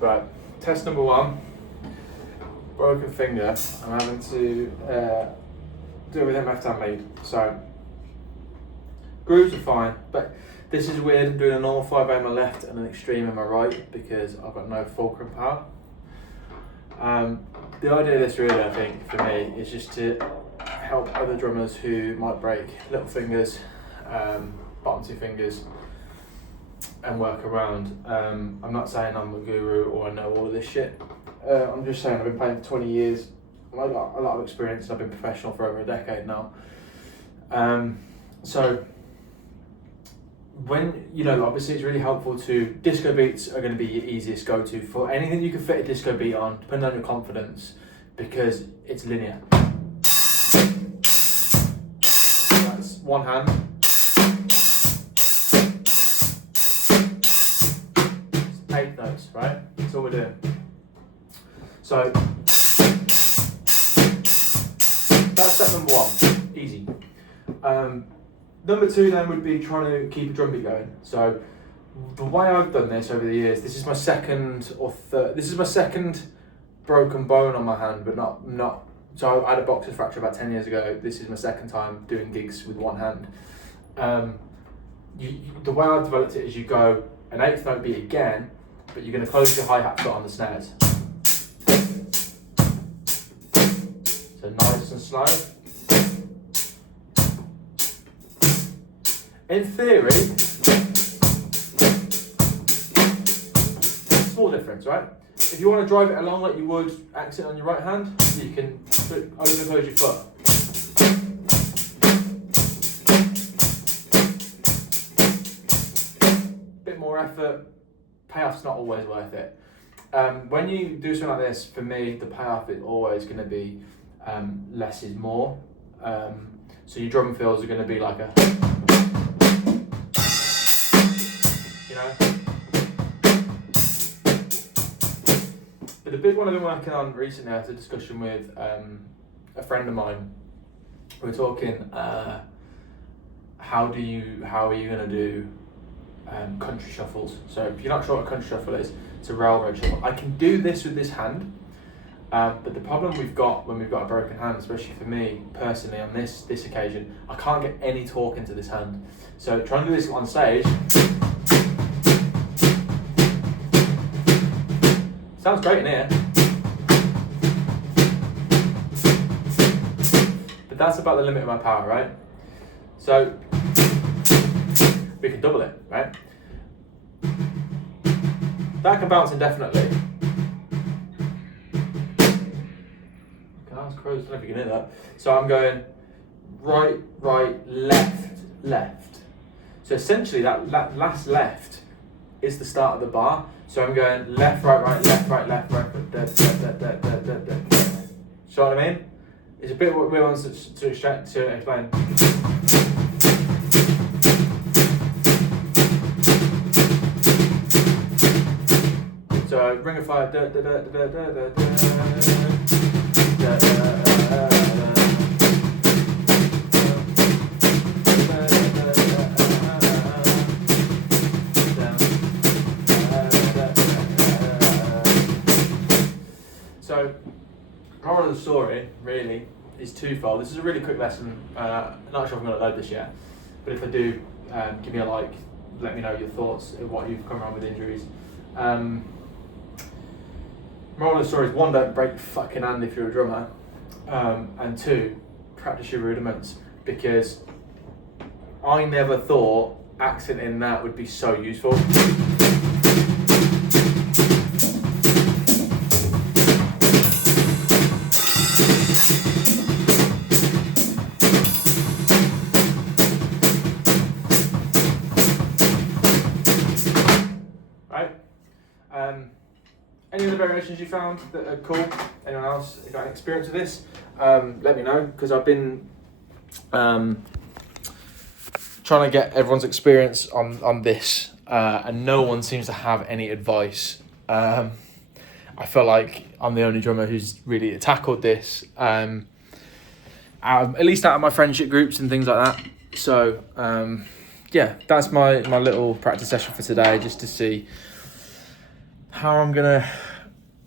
Right, test number one. Broken finger. I'm having to do it with left hand lead. So grooves are fine, but this is weird. I'm doing a normal 5 in my left and an extreme in my right because I've got no fulcrum power. The idea of this really, I think, for me, is just to help other drummers who might break little fingers, bottom two fingers, and work around. I'm not saying I'm a guru or I know all of this shit. I'm just saying I've been playing for 20 years. I've got a lot of experience and I've been professional for over a decade now. So when, you know, obviously it's really helpful to, disco beats are going to be your easiest go-to for anything you can fit a disco beat on, depending on your confidence, because it's linear. That's one hand. It's 8 notes, right? That's all we're doing. So that's step number one, easy. Number two then would be trying to keep a drum beat going. So the way I've done this over the years, this is my second or third, this is my second broken bone on my hand, but not, so I had a boxer's fracture about 10 years ago. This is my second time doing gigs with one hand. The way I've developed it is you go an 8th note beat again, but you're going to close your hi-hat foot on the snares. So nice and slow. In theory, small difference, right? If you want to drive it along like you would accent on your right hand, you can open and close your foot. Bit more effort, payoff's not always worth it. When you do something like this, for me, the payoff is always going to be less is more. So your drum fills are going to be like a, you know. But the big one I've been working on recently, I had a discussion with a friend of mine. We were talking, how are you going to do country shuffles? So if you're not sure what a country shuffle is, it's a railroad shuffle. I can do this with this hand. But the problem we've got when we've got a broken hand, especially for me personally on this occasion, I can't get any torque into this hand. So trying to do this on stage sounds great in here, but that's about the limit of my power, right? So we can double it, right? That can bounce indefinitely. Crows, I don't know if you can hear that. So I'm going right, left, left. So essentially that last left is the start of the bar. So I'm going left, right, left, right, left, right. So what I mean? It's a bit what we want to explain. So Ring of Fire. So, moral of the story really is twofold. This is a really quick lesson. Not sure if I'm going to load this yet, but if I do, give me a like. Let me know your thoughts of what you've come around with injuries. Moral of the story is 1, don't break your fucking hand if you're a drummer, and 2, practice your rudiments, because I never thought accenting that would be so useful. Right? Any other variations you found that are cool? Anyone else got any experience with this? Let me know, because I've been trying to get everyone's experience on this, and no one seems to have any advice. I feel like I'm the only drummer who's really tackled this, at least out of my friendship groups and things like that. So yeah, that's my little practice session for today, just to see how I'm gonna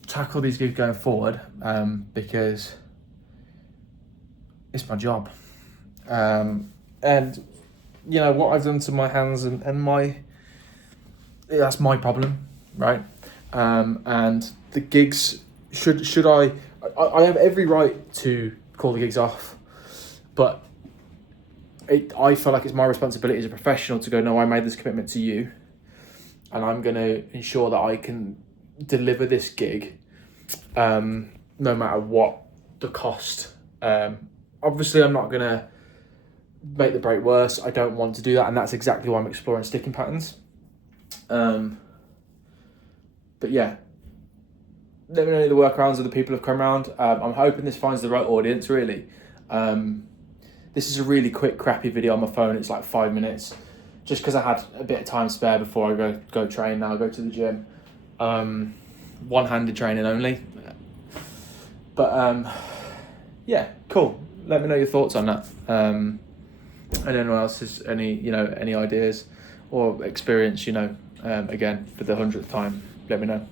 tackle these gigs going forward, because it's my job, and you know what I've done to my hands and that's my problem, right? And the gigs should I have every right to call the gigs off, but I feel like it's my responsibility as a professional to go, no, I made this commitment to you, and I'm going to ensure that I can deliver this gig, no matter what the cost. Obviously, I'm not going to make the break worse. I don't want to do that, and that's exactly why I'm exploring sticking patterns. But yeah, let me know the workarounds of the people who've come around. I'm hoping this finds the right audience, really. This is a really quick, crappy video on my phone. It's like 5 minutes, just because I had a bit of time spare before I go train. Now I go to the gym, one-handed training only. But yeah, cool. Let me know your thoughts on that. I don't know else has any ideas or experience. Again, for the 100th time, let me know.